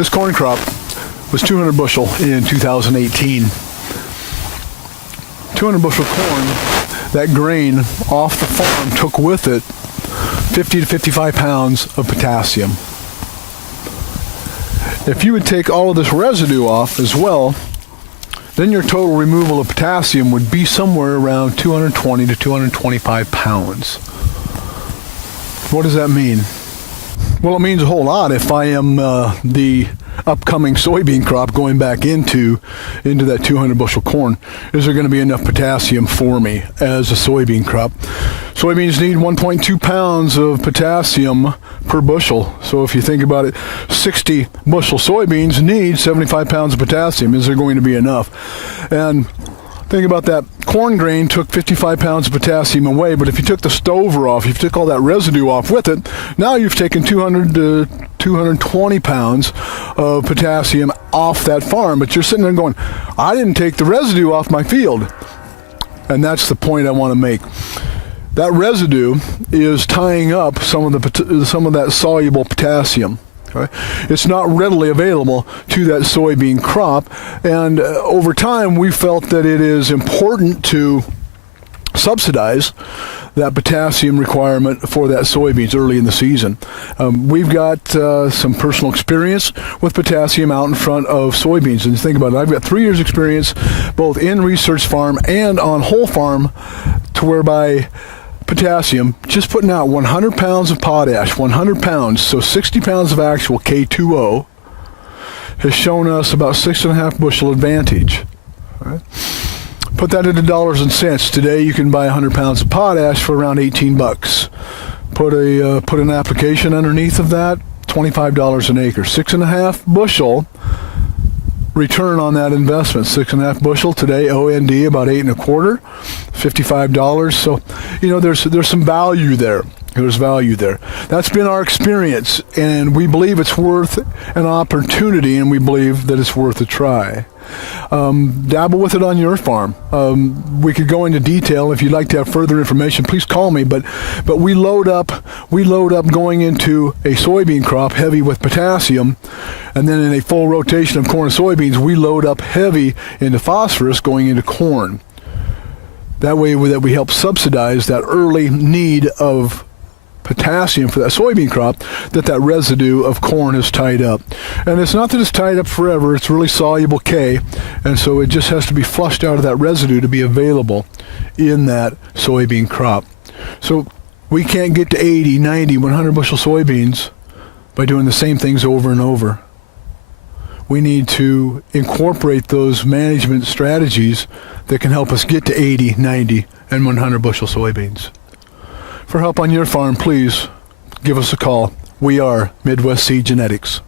This corn crop was 200 bushel in 2018. 200 bushel corn, that grain off the farm took with it 50 to 55 pounds of potassium. If you would take all of this residue off as well, then your total removal of potassium would be somewhere around 220 to 225 pounds. What does that mean? Well, it means a whole lot if I am the upcoming soybean crop going back into that 200 bushel corn. Is there going to be enough potassium for me as a soybean crop? Soybeans need 1.2 pounds of potassium per bushel. So if you think about it, 60 bushel soybeans need 75 pounds of potassium. Is there going to be enough? And think about that. Corn grain took 55 pounds of potassium away, but if you took the stover off, if you took all that residue off with it, now you've taken 200 to 220 pounds of potassium off that farm. But you're sitting there going, I didn't take the residue off my field. And that's the point I want to make. That residue is tying up some of that soluble potassium. Okay? It's not readily available to that soybean crop, and over time we felt that it is important to subsidize that potassium requirement for that soybeans early in the season. We've got some personal experience with potassium out in front of soybeans, and think about it, I've got 3 years experience both in research farm and on whole farm, to whereby potassium, just putting out 100 pounds of potash, 100 pounds, so 60 pounds of actual K2O, has shown us about 6.5 bushel advantage. Right? Put that into dollars and cents. Today you can buy 100 pounds of potash for around 18 bucks. Put an application underneath of that, $25 an acre. 6.5 bushel return on that investment. 6.5 bushel today, OND about 8.25, $55. So, there's some value there. There's value there. That's been our experience, and we believe it's worth an opportunity, and we believe that it's worth a try. Dabble with it on your farm. We could go into detail. If you'd like to have further information, please call me. But we load up going into a soybean crop heavy with potassium, and then in a full rotation of corn and soybeans, we load up heavy into phosphorus going into corn. That way that we help subsidize that early need of potassium for that soybean crop that residue of corn is tied up. And it's not that it's tied up forever, it's really soluble K, and so it just has to be flushed out of that residue to be available in that soybean crop. So we can't get to 80, 90, 100 bushel soybeans by doing the same things over and over. We need to incorporate those management strategies that can help us get to 80, 90, and 100 bushel soybeans. For help on your farm, please give us a call. We are Midwest Seed Genetics.